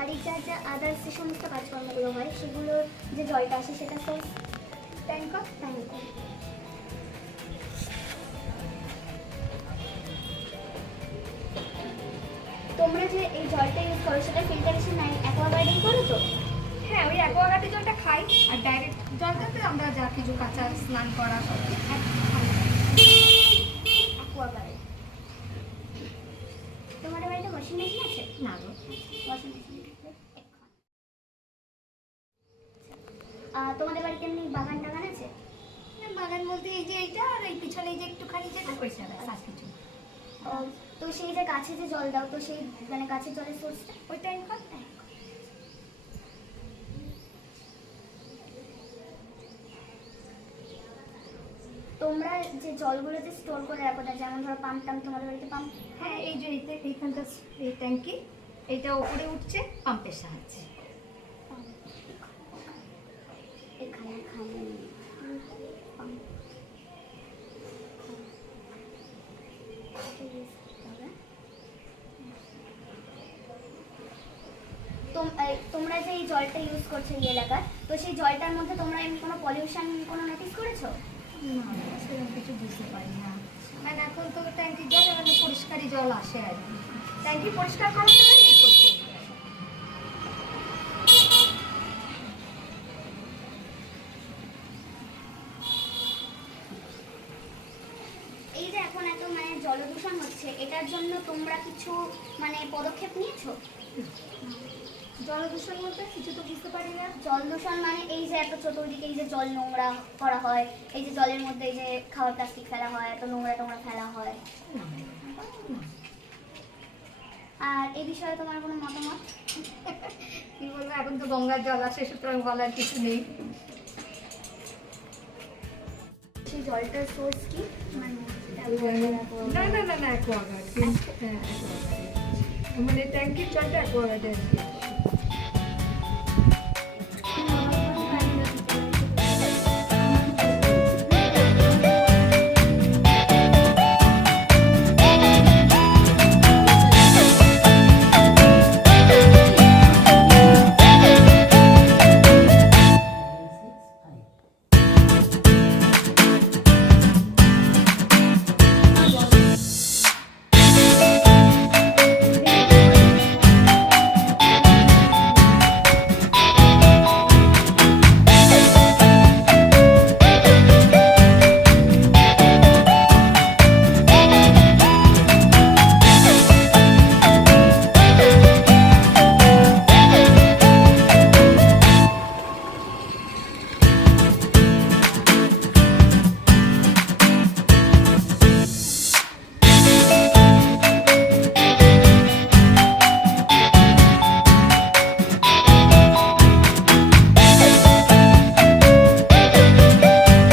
বাড়িতে যে আদার্স যে সমস্ত কাজকর্মগুলো হয় সেগুলোর যে জলটা আসে সেটা সোর্স ট্যাঙ্কার। তোমরা যে এই জলটা ইউজ করো সেটা ফিল্টারেশন নাই অ্যাকোয়াগার্ডেই করো তো? হ্যাঁ, ওই অ্যাকোয়াগার্ডের জলটা খাই, আর ডাইরেক্ট জলটাতে আমরা যা কিছু কাঁচা স্নান করা সব অ্যাকোয়াগার্ড। তোমাদের বাড়িতে ওয়াশিং মেশিন আছে? না গো। ওয়াশিং মেশিন তোমাদের বাড়িতে এমনি বাগান টাগান আছে? বাগান বলতে এই যে এইটা আর এই পিছনে এই যে একটুখানি যেটা ওইটা আর কিছু। তো সেই যে গাছে যে জল দাও তো সেই মানে গাছের জলের সোর্সটা ওই ট্যাঙ্কার। তোমরা যে জলগুলো যে স্টোর করে রাখো না, যেমন ধরো পাম্প টাম্প, তোমাদের বাড়িতে পাম্প? হ্যাঁ, এই যে এইখানটা এই ট্যাঙ্কি, এইটা ওপরে উঠছে পাম্পের সাহায্যে। এখানে তোমরা যে এই জলটা ইউজ করছো এই এলাকার, তো সেই জলটার মধ্যে তোমরা এমনি কোনো পলিউশন কোনো নোটিস করেছো? না, সেরকম কিছু বুঝতে পারি না, কারণ এখন তো ট্যাঙ্কির জল মানে পরিষ্কারই জল আসে আর কি। ট্যাঙ্কি পরিষ্কার করার জন্য এই করতে হবে। এই যে এখন এত মানে জলদূষণ হচ্ছে, এটার জন্য তোমরা কিছু মানে পদক্ষেপ নিয়েছো? জলদূষণ বলতে কিছু তো বুঝতে পারি না। জল দূষণ মানে এই যে এত চতুর্দিকে এই যে জল নোংরা করা হয়, এই যে জলের মধ্যে এই যে খাওয়ার প্লাস্টিক ফেলা হয়, এত নোংরা টোংরা ফেলা হয়, আর এই বিষয়ে তোমার কোনো মতামত? কি বলবো, এখন তো গঙ্গার জল আসে, সুতরাং বলার কিছু নেই। সেই জলটার সোর্স কি মানে? না না না না, অ্যাকোয়াগার্ড। মানে ট্যাঙ্কির জলটা অ্যাকোয়াগার্ডে আর কি।